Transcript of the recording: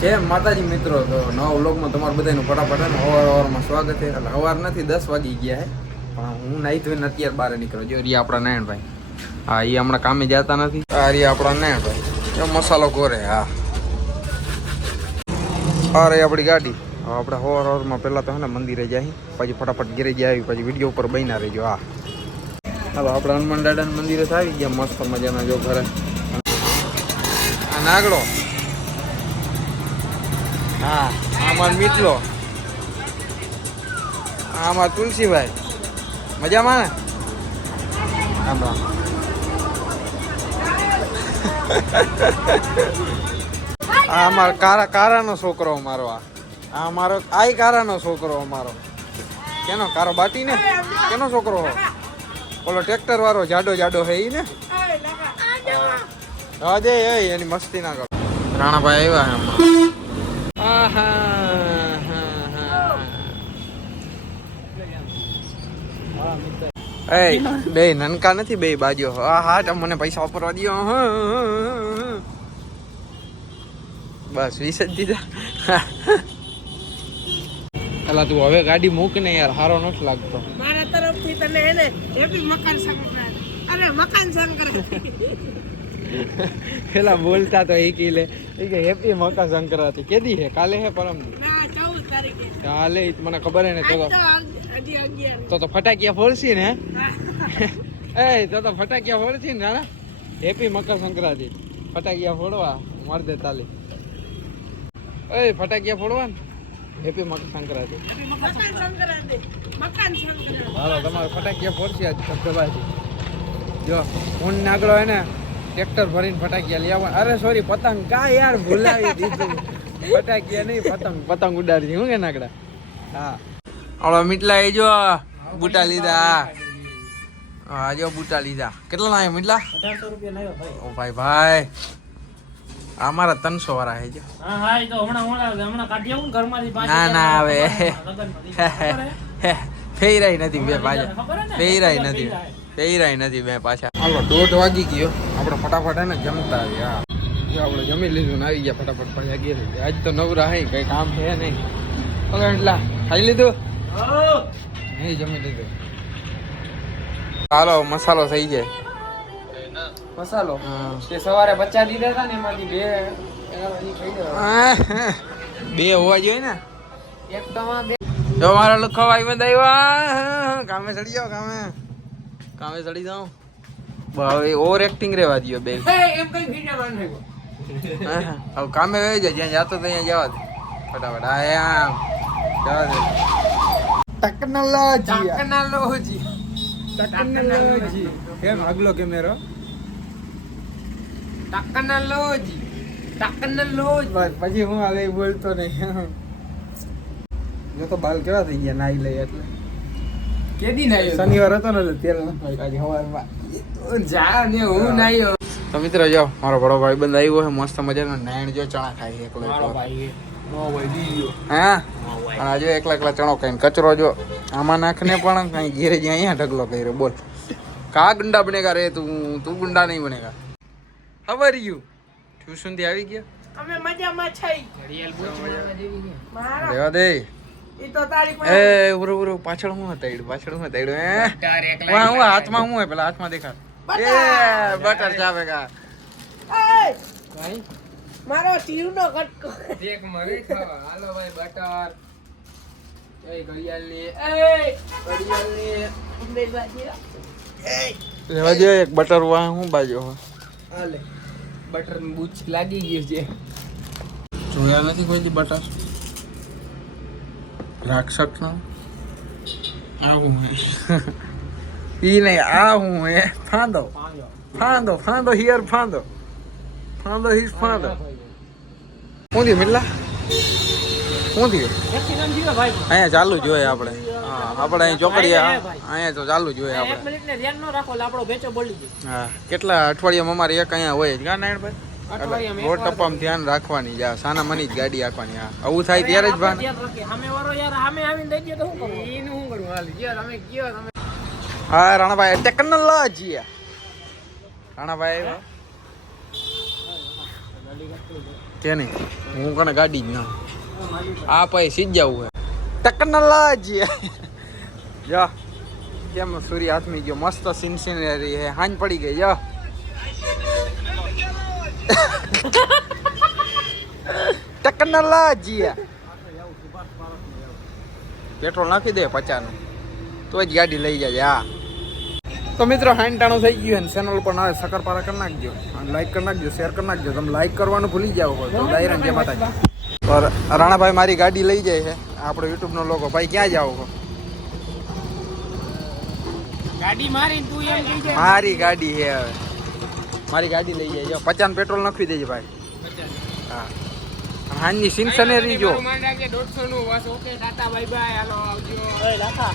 જય માતાજી મિત્રો, તો નવા વ્લોગમાં તમારું બધાનું ફટાફટ સવારમાં સ્વાગત છે. એટલે સવાર નથી 10 વાગી ગયા છે, પણ હું નાહી ધોઈને અત્યારે બહાર નીકળ્યો. જો રી આપણા નારાયણભાઈ, હા એ હમણાં કામે જતા નથી. આ રી આપણા નારાયણભાઈ, જો મસાલો કોરે. હા આ રહી આપણી ગાડી. આપણે સવારમાં પહેલાં તો હે ને મંદિરે જાય, પછી ફટાફટ ઘેરે જાય આવી, પછી વિડીયો ઉપર બન્યા રહીજો. હા હાલો આપણે હનુમાન દાદાના મંદિરે આવી ગયા મસ્ત મજાના. જો ઘરે આ નાગડો, હા અમાર મીટલો, અમાર તુલસીભાઈ મજામાં ને. આ અમારો કારાનો છોકરો અમારો. આ અમારો આઈ કારાનો છોકરો અમારો. કેનો કારો બાટી ને કેનો છોકરો હો? ઓલો ટ્રેક્ટર વાળો જાડો જાડો હે ઈ ને. રાજે એની મસ્તી ના કરો. રાણાભાઈ આવ્યા હમણાં. બે નનકા નથી, બે બાજુ. હા હા મને પૈસા વાપરવા દો. બસ 20 જ દીધા. અલા તું હવે ગાડી મૂક ને યાર, હારો નથી લાગતો. મારા તરફથી તને એને હેપી મકર સંક્રાંતિ. અરે મકાન સંક્રાંતિ. પેલા બોલતા તો એ કી લે કે હેપી મકર સંક્રાંતિ. કેદી હે? કાલે હે પરમ દી? ના 14 તારીખે. કાલે મને ખબર હે ને. તો હજી 11. તો ફટાકિયા ફોડશી ને. એ તો ફટાકિયા ફોડશી ને. ના હેપી મકર સંક્રાંતિ. ફટાકિયા ફોડવા માર દે તાલી. એ ફટાકિયા ફોડવા ને હેપી મકર સંક્રાંતિ. મકાન સંક્રાંતિ. મકાન સંક્રાંતિ. હાલો તમારે ફટાકિયા ફોડશી આજ શબ્દભાઈ. જો હું નાગડો હે ને ટ્રેક્ટર ભરીને ફટાકિયા લઈ આવવા. અરે સોરી પતંગ કા યાર ભૂલાવી દીધું. ફટાકિયા નહીં પતંગ ઉડાડી. હું કે નાગડા. હા ઓલો મીટલા એ જો બુટા લીધા. હા જો બુટા લીધા. કેટલા લાવ્યા મીટલા? 1800 રૂપિયા લાવ્યો ભાઈ. ઓ ભાઈ આ મારા 300 વાળા હે જો. હા હા એ તો હમણાં કાઢી આવું ઘરમાંથી પાછી. ના આવે ફેરાય નથી બે પાછા. ફેરાય નથી બે પાછા. હાલો 1:30 વાગી ગયો. આપણે ફટાફટ હે ને જમતા આવ્યા. જો આપણે જમી લીધું ને આવી ગયા ફટાફટ પાછા ઘેરે. આજ તો નવરા હે, કઈ કામ છે નહીં. ઓકે એટલા ખાઈ લીધું? નહીં જમી લીધું. હાલો મસાલો થઈ જાય. મસાલો તે સવારે બચ્ચા દીધા હતા ને એમાંથી બે હોવા જોઈએ ને. એક તો જો મારા લુખાવા આવ્યા. કામે ચડી જાઓ, કામે ચડી જાઓ. હવે ઓવર એક્ટિંગ રેવા દો બે. એમ કઈ ફીડા માર નાખો. હવે કામે વહી જાય, જ્યાં જાતો ત્યાં જવા દે ફટાફટ. આમ જવા દે. ટેકનોલોજી કેમ આગલો કેમેરો ટેકનોલોજી બસ પછી હું હાલે બોલતો નહીં. જો તો બાલ કેવા થઈ ગયા નાઈ લઈ એટલે. કેદી નાઈ? શનિવાર હતો ને તેલ આજે સવારમાં જા ને હું નાયો. તો મિત્રો જો મારો બડો ભાઈ બંધ આવ્યો છે મસ્ત મજાનો. નાયણ જો ચણા ખાય છે એકલો એકલો. હા આજે એકલા ચણો ખાઈને કચરો જો આમાં નાખને પણ કઈ ઘેરે જ અહીંયા ઢગલો કર્યો. બોલ કા ગુંડા બનેગા રે તું ગુંડા નહીં બનેગા. ખબર યુ ટ્યુશન થી આવી ગયા. અમે મજામાં છીએ. રેવા દે. ઈ તો તારી એ ઉરો પાછળ હું હતાડ્યું હું હાથમાં હું હે પેલા હાથમાં દેખાડ. એ બટર ચાવેગા. એ ભાઈ મારો ટીવનો કટકો એક મરે ખાવા. હાલો ભાઈ બટર. એ ઘડિયાળની બે બાજી. લેવા દે એક બટર. વાહ હું બાજો હાલે બટર ની બૂચ લાગી ગયું છે. જોયા નથી કોઈ દી બટર. રાક્ષસ નો આ હું હે ઈ નહીં આ હું હે. ફાંદો હિયર ફાંદો હિસ ફાંદો. શું થયું મિલ્લા? શું થયું? અહીંયા ચાલુ જોઈએ આપણે. હા આપણે અહીં ચોકડીયા અહીંયા તો ચાલુ જોઈએ આપણે. 1 મિનિટ ને ધ્યાન ન રાખો એટલે આપણો બેચો બોલી જાય. હા કેટલા અઠવાડિયામાં અમારે એક અહીંયા હોય જ. નારાયણભાઈ રોડ ટપ્પામાં ધ્યાન રાખવાની. જા સાના મની જ ગાડી રાખવાની. હા આવું થાય ત્યારે જ ભાન. સામે વાળો યાર સામે આવીને દઈ દે તો શું કરું? એનું શું કરું? હાલ યાર અમે કયો તમે. હા રાણાભાઈ ટેકનોલોજી રાણાભાઈ કે નહીં હું કને ગાડી જ ના આ પછી સીધ જવું હે ટેકનોલોજી જો કેમ સૂર્ય હાથમી ગયો મસ્ત સિનસિનરી હે હાંજ પડી ગઈ જો ટેકનોલોજી પેટ્રોલ નાખી દે 50 નું તો જ ગાડી લઈ જાય હા તો મિત્રો 90 થઈ ગયું ને ચેનલ પર ના સકરપારા કરી નાખજો અને લાઈક કરી નાખજો શેર કરી નાખજો તમે લાઈક કરવાનું ભૂલી જાવ તો દાયરન જે માતાજી તો રાણાભાઈ મારી ગાડી લઈ જાય છે આપણો યુટ્યુબ નો લોગો ભાઈ ક્યાં જાવ છો ગાડી મારી તું એમ કહી દે મારી ગાડી છે હવે મારી ગાડી લઈ જાય જો 50 પેટ્રોલ નાખી દેજે ભાઈ 50 હા હાંજની સિનસનેરી જો 150 નું બસ ઓકે ટાટા બાય બાય હાલો આવજો ઓય લાખા